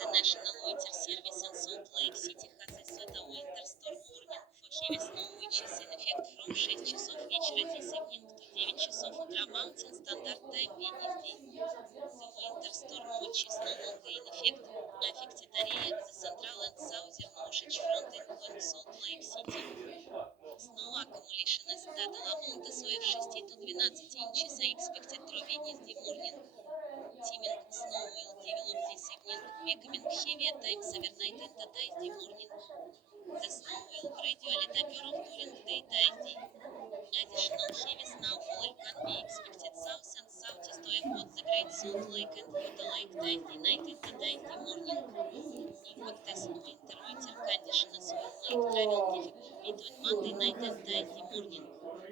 The National Weather Service in Salt Lake City has issued a winter storm warning for heavy snow which is in effect from 6 часов вечера this evening to 9 часов утра Mountain Standard Time Wednesday. The winter storm which is no longer in effect affected area the central and southern Osage Front including Salt Lake City. Snow accumulation is total amount of 6 to 12 inches are expected through Wednesday morning. Teeming snow will develop this evening, becoming heavy at times overnight into Thursday morning. The snow will gradually taper off during day Thursday. Additional heavy snowfall can be expected south and southeast of both the Great Salt Lake and Utah Lake Thursday night into Thursday morning. Impact as winter weather conditions will make travel difficult between Monday night and Thursday morning.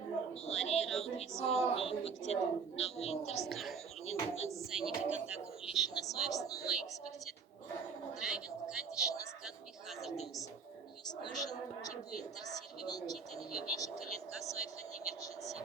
All area roadways will be impacted. A winter storm warning means significant accumulation of snow are expected. Driving conditions can be hazardous. Use caution. Keep winter survival kit in your vehicle in case of an emergency.